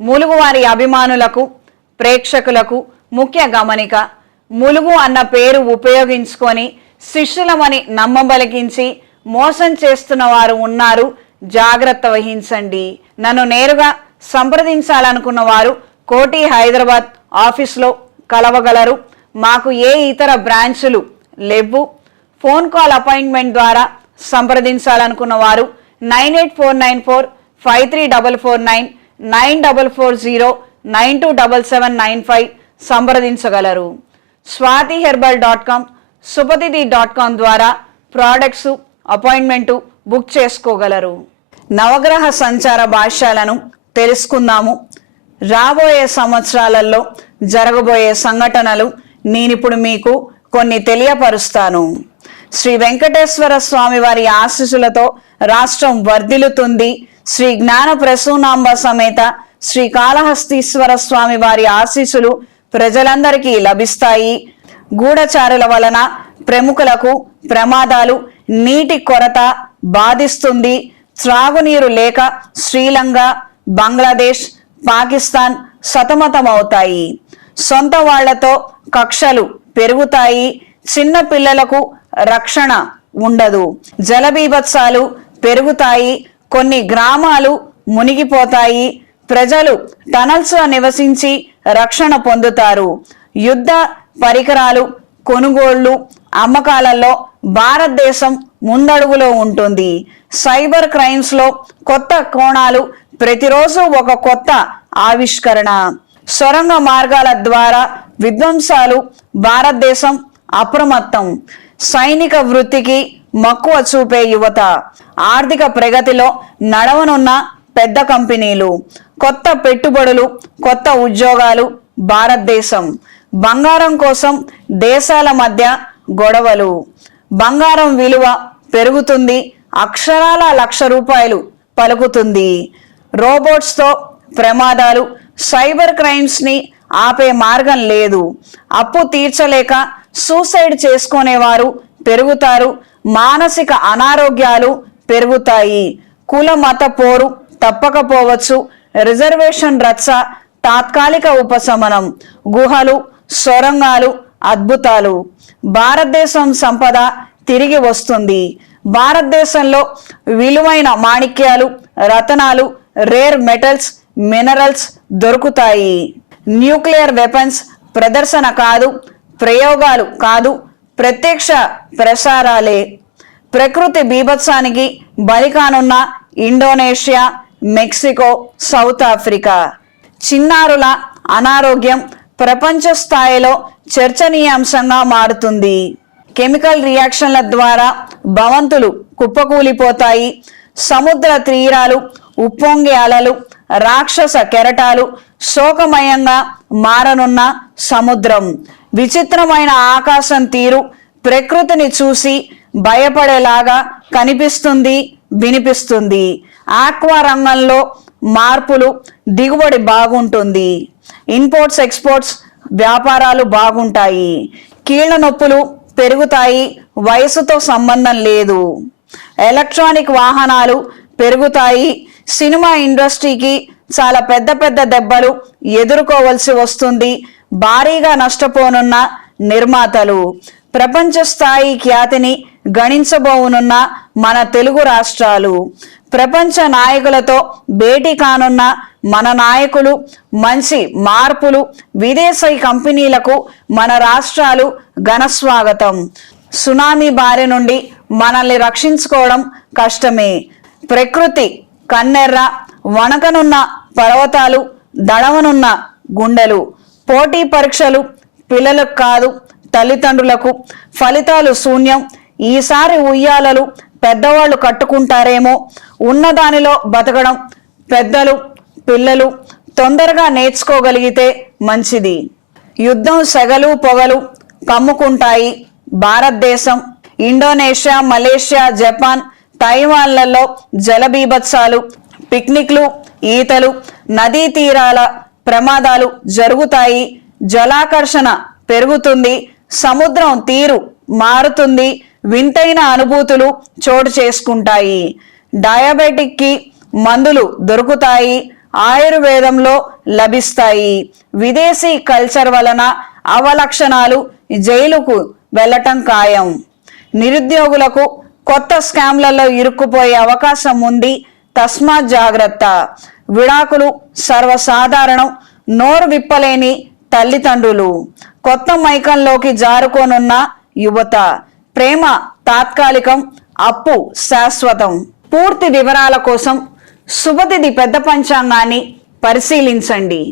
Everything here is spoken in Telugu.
ములుగు వారి అభిమానులకు ప్రేక్షకులకు ముఖ్య గమనిక, ములుగు అన్న పేరు ఉపయోగించుకొని శిష్యులమని నమ్మబలికించి మోసం చేస్తున్న వారు ఉన్నారు, జాగ్రత్త వహించండి. నన్ను నేరుగా సంప్రదించాలనుకున్న వారు కోటి హైదరాబాద్ ఆఫీస్లో కలవగలరు. మాకు ఏ ఇతర బ్రాంచులు లేవు. ఫోన్ కాల్ అపాయింట్మెంట్ ద్వారా సంప్రదించాలనుకున్న వారు 9849453449 9440927795 సంప్రదించగలరు. swatiherbal.com, supatidi.com ద్వారా ప్రోడక్ట్స్ అపాయింట్మెంటు బుక్ చేసుకోగలరు. నవగ్రహ సంచార భాష్యాలను తెలుసుకుందాము. రాబోయే సంవత్సరాలలో జరగబోయే సంఘటనలు నేనిప్పుడు మీకు కొన్ని తెలియపరుస్తాను. శ్రీ వెంకటేశ్వర స్వామి వారి ఆశీస్సులతో రాష్ట్రం వర్ధిల్లుతుంది. శ్రీ జ్ఞాన ప్రసూనాంబ సమేత శ్రీ కాళహస్తీశ్వర స్వామి వారి ఆశీస్సులు ప్రజలందరికీ లభిస్తాయి. గూఢచారుల వలన ప్రముఖులకు ప్రమాదాలు, నీటి కొరత బాధిస్తుంది. త్రాగునీరు లేక శ్రీలంక, బంగ్లాదేశ్, పాకిస్తాన్ సతమతమవుతాయి. సొంత వాళ్లతో కక్షలు పెరుగుతాయి. చిన్న పిల్లలకు రక్షణ ఉండదు. జలబీభత్సాలు పెరుగుతాయి. కొన్ని గ్రామాలు మునిగిపోతాయి. ప్రజలు టనల్స్ లో నివసించి రక్షణ పొందుతారు. యుద్ధ పరికరాలు కొనుగోళ్లు అమ్మకాలలో భారతదేశం ముందడుగులో ఉంటుంది. సైబర్ క్రైమ్స్ లో కొత్త కోణాలు, ప్రతిరోజు ఒక కొత్త ఆవిష్కరణ. సొరంగ మార్గాల ద్వారా విధ్వంసాలు. భారతదేశం అప్రమత్తం. సైనిక వృత్తికి మక్కువ చూపే యువత. ఆర్థిక ప్రగతిలో నడవనున్న పెద్ద కంపెనీలు. కొత్త పెట్టుబడులు, కొత్త ఉద్యోగాలు. భారతదేశం బంగారం కోసం దేశాల మధ్య గొడవలు. బంగారం విలువ పెరుగుతుంది. అక్షరాల 1,00,000 రూపాయలు పలుకుతుంది. రోబోట్స్తో ప్రమాదాలు. సైబర్ క్రైమ్స్ ని ఆపే మార్గం లేదు. అప్పు తీర్చలేక సూసైడ్ చేసుకునేవారు పెరుగుతారు. మానసిక అనారోగ్యాలు పెరుగుతాయి. కుల మత పోరు తప్పకపోవచ్చు. రిజర్వేషన్ రచ్చ తాత్కాలిక ఉపశమనం. గుహలు, సొరంగాలు అద్భుతాలు. భారతదేశం సంపద తిరిగి వస్తుంది. భారతదేశంలో విలువైన మాణిక్యాలు, రతనాలు, రేర్ మెటల్స్, మినరల్స్ దొరుకుతాయి. న్యూక్లియర్ వెపన్స్ ప్రదర్శన కాదు, ప్రయోగాలు కాదు, ప్రత్యక్ష ప్రసారాలే. ప్రకృతి బీభత్సానికి బలికానున్న ఇండోనేషియా, మెక్సికో, సౌత్ ఆఫ్రికా. చిన్నారుల అనారోగ్యం ప్రపంచ స్థాయిలో చర్చనీయాంశంగా మారుతుంది. కెమికల్ రియాక్షన్ల ద్వారా భవంతులు కుప్పకూలిపోతాయి. సముద్ర తీరాలు ఉప్పొంగే అలలు, రాక్షస కెరటాలు. శోకమయంగా మారనున్న సముద్రం. విచిత్రమైన ఆకాశం తీరు ప్రకృతిని చూసి భయపడేలాగా కనిపిస్తుంది, వినిపిస్తుంది. ఆక్వా రంగంలో మార్పులు. దిగుబడి బాగుంటుంది. ఇంపోర్ట్స్ ఎక్స్పోర్ట్స్ వ్యాపారాలు బాగుంటాయి. కీళ్ల నొప్పులు పెరుగుతాయి. వయసుతో సంబంధం లేదు. ఎలక్ట్రానిక్ వాహనాలు పెరుగుతాయి. సినిమా ఇండస్ట్రీకి చాలా పెద్ద పెద్ద దెబ్బలు ఎదుర్కోవలసి వస్తుంది. భారీగా నష్టపోనున్న నిర్మాతలు. ప్రపంచ స్థాయి ఖ్యాతిని గణించబోనున్న మన తెలుగు రాష్ట్రాలు. ప్రపంచ నాయకులతో భేటీ కానున్న మన నాయకులు. మంచి మార్పులు. విదేశీ కంపెనీలకు మన రాష్ట్రాలు ఘనస్వాగతం. సునామీ బారి నుండి మనల్ని రక్షించుకోవడం కష్టమే. ప్రకృతి కన్నెర్ర. వణకనున్న పర్వతాలు, దడవనున్న గుండెలు. పోటీ పరీక్షలు పిల్లలకు కాదు, తల్లిదండ్రులకు. ఫలితాలు శూన్యం. ఈసారి ఉయ్యాలలు పెద్దవాళ్ళు కట్టుకుంటారేమో. ఉన్నదానిలో బతకడం పెద్దలు, పిల్లలు తొందరగా నేర్చుకోగలిగితే మంచిది. యుద్ధం సెగలు పొగలు కమ్ముకుంటాయి. భారతదేశం, ఇండోనేషియా, మలేషియా, జపాన్, తైవాన్లలో జలబీభత్సాలు. పిక్నిక్లు, ఈతలు, నదీ తీరాల ప్రమాదాలు జరుగుతాయి. జలాకర్షణ పెరుగుతుంది. సముద్రం తీరు మారుతుంది. వింతైన అనుభూతులు చోటు చేసుకుంటాయి. డయాబెటిక్ కి మందులు దొరుకుతాయి. ఆయుర్వేదంలో లభిస్తాయి. విదేశీ కల్చర్ వలన అవలక్షణాలు జైలుకు వెళ్ళటం ఖాయం. నిరుద్యోగులకు కొత్త స్కామ్లలో ఇరుక్కుపోయే అవకాశం ఉంది, తస్మాత్ జాగ్రత్త. విడాకులు సర్వసాధారణం, నోరు విప్పలేని తల్లిదండ్రులు, కొత్త మైకంలోకి జారుకోనున్న యువత, ప్రేమ తాత్కాలికం, అప్పు శాశ్వతం. పూర్తి వివరాల కోసం శుభతిథి పెద్ద పంచాంగాన్ని పరిశీలించండి.